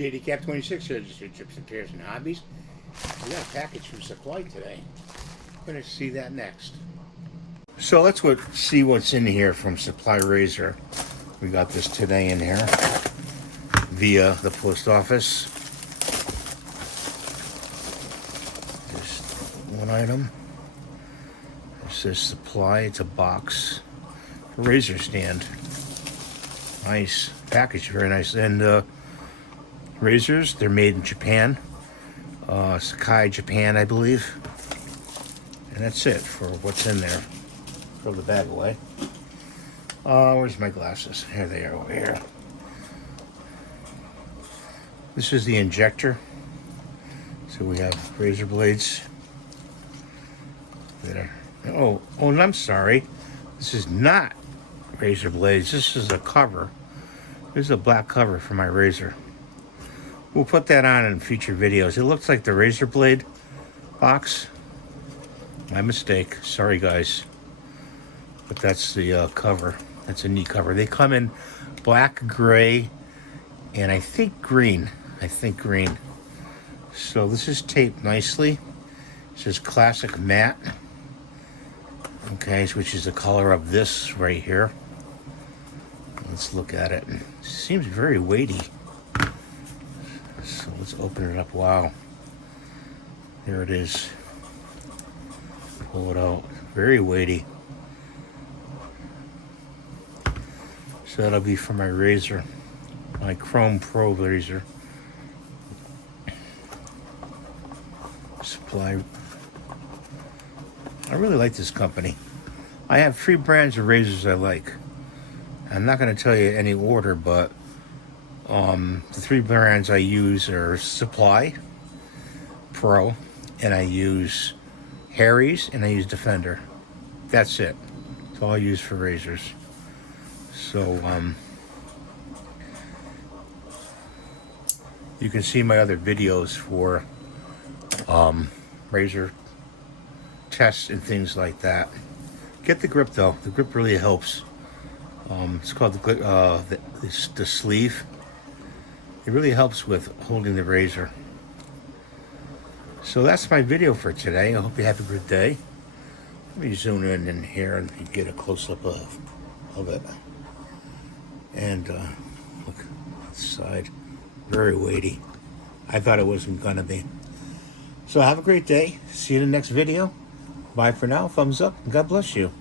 JD Cap 26 registered Chips and Tears and Hobbies. We got a package from Supply today. We're going to see that next. So let's see what's in here from Supply Razor. We got this today in here via the post office. Just one item. It says Supply. It's a box. A razor stand. Nice package, very nice. And razors, they're made in Japan. Sakai, Japan, I believe. And that's it for what's in there. Throw the bag away. Where's my glasses? Here they are over here. This is the injector. So we have razor blades that are, oh, and I'm sorry. This is not razor blades. This is a cover. This is a black cover for my razor. We'll put that on in future videos. It looks like the razor blade box. My mistake. Sorry, guys. But that's the cover. That's a neat cover. They come in black, gray, and I think green. So this is taped nicely. It says Classic Matte. Okay, which is the color of this right here. Let's look at it. It seems very weighty. So let's open it up. Wow. There it is. Pull it out. Very weighty. So that'll be for my razor. My Chrome Pro razor. Supply. I really like this company. I have 3 brands of razors I like. I'm not going to tell you any order, but the 3 brands I use are Supply Pro, and I use Harry's, and I use Defender. That's it. That's all I use for razors. So you can see my other videos for razor tests and things like that. Get the grip though. The grip really helps. It's called the sleeve. It really helps with holding the razor. So that's my video for today. I hope you have a good day. Let me zoom in here and get a close-up of it. And look, this side, very weighty. I thought it wasn't gonna be. So have a great day. See you in the next video. Bye for now. Thumbs up. God bless you.